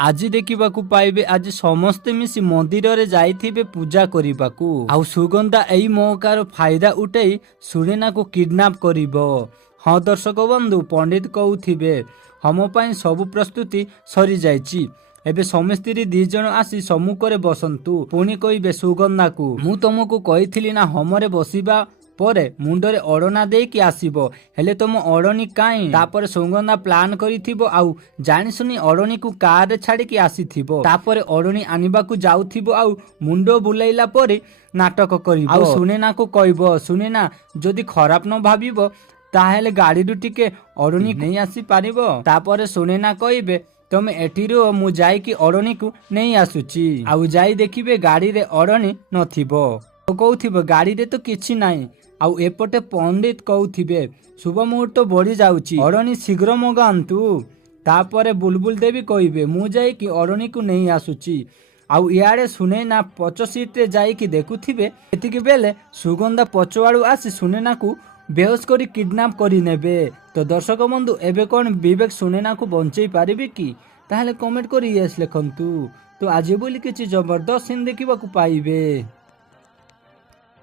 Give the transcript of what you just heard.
ଆଜି ଦେଖିବାକୁ ପାଇବେ ଆଜି ସମସ୍ତେ ମିଶି ମନ୍ଦିରରେ ଯାଇଥିବେ ପୂଜା କରିବାକୁ। ଆଉ ସୁଗନ୍ଧା ଏଇ ମୌକାର ଫାଇଦା ଉଠାଇ ସୁନେନାକୁ କିଡନାପ କରିବ। ହଁ ଦର୍ଶକ ବନ୍ଧୁ, ପଣ୍ଡିତ କହୁଥିବେ ହୋମ ପାଇଁ ସବୁ ପ୍ରସ୍ତୁତି ସରିଯାଇଛି, ଏବେ ସ୍ୱାମୀ ସ୍ତ୍ରୀ 2 ଜଣ ଆସି ସମ୍ମୁଖରେ ବସନ୍ତୁ। ପୁଣି କହିବେ ସୁଗନ୍ଧାକୁ, ମୁଁ ତମକୁ କହିଥିଲି ନା ହୋମରେ ବସିବା ପରେ ମୁଣ୍ଡରେ ଓଢ଼ଣା ଦେଇକି ଆସିବ, ହେଲେ ତମ ଓଢ଼ଣୀ କାହିଁ? ତାପରେ ସୁଗନ୍ଧା ପ୍ଲାନ୍ କରିଥିବ ଆଉ ଜାଣିଶୁଣି ଓଢ଼ଣୀକୁ କାରରେ ଛାଡ଼ିକି ଆସିଥିବ। ତାପରେ ଓଢ଼ଣୀ ଆଣିବାକୁ ଯାଉଥିବ ଆଉ ମୁଣ୍ଡ ବୁଲେଇଲା ପରେ ନାଟକ କରିବ। ଆଉ ସୁନେନାକୁ କହିବ, ସୁନେନା ଯଦି ଖରାପ ନ ଭାବିବ ତାହେଲେ ଗାଡ଼ିରୁ ଟିକେ ଓଢ଼ଣୀ ନେଇ ଆସିପାରିବ। ତାପରେ ସୁନେନା କହିବେ ତମେ ଏଠି ରୁହ, ମୁଁ ଯାଇକି ଓଢ଼ଣୀକୁ ନେଇ ଆସୁଛି। ଆଉ ଯାଇ ଦେଖିବେ ଗାଡ଼ିରେ ଓଢ଼ଣୀ ନଥିବ। କହୁଥିବ ଗାଡ଼ିରେ ତ କିଛି ନାହିଁ। ଆଉ ଏପଟେ ପଣ୍ଡିତ କହୁଥିବେ ଶୁଭ ମୁହୂର୍ତ୍ତ ବଢ଼ି ଯାଉଛି, ଓଢ଼ଣୀ ଶୀଘ୍ର ମଗାନ୍ତୁ। ତାପରେ ବୁଲବୁଲ ଦେବୀ କହିବେ ମୁଁ ଯାଇକି ଓଢ଼ଣୀକୁ ନେଇ ଆସୁଛି। ଆଉ ଇଆଡ଼େ ସୁନେନା ପଛ ସିଟ୍ରେ ଯାଇକି ଦେଖୁଥିବେ, ଏତିକି ବେଳେ ସୁଗନ୍ଧା ପଛଆଡ଼ୁ ଆସି ସୁନେନାକୁ ବେହୋସ କରି କିଡନାପ କରିନେବେ। ତ ଦର୍ଶକ ବନ୍ଧୁ, ଏବେ କ'ଣ ବିବେକ ସୁନେନାକୁ ବଞ୍ଚେଇ ପାରିବେ କି? ତାହେଲେ କମେଣ୍ଟ କରି ୟେସ୍ ଲେଖନ୍ତୁ। ତ ଆଜି ବୋଲି କିଛି ଜବରଦସ୍ତ ସିନ୍ ଦେଖିବାକୁ ପାଇବେ।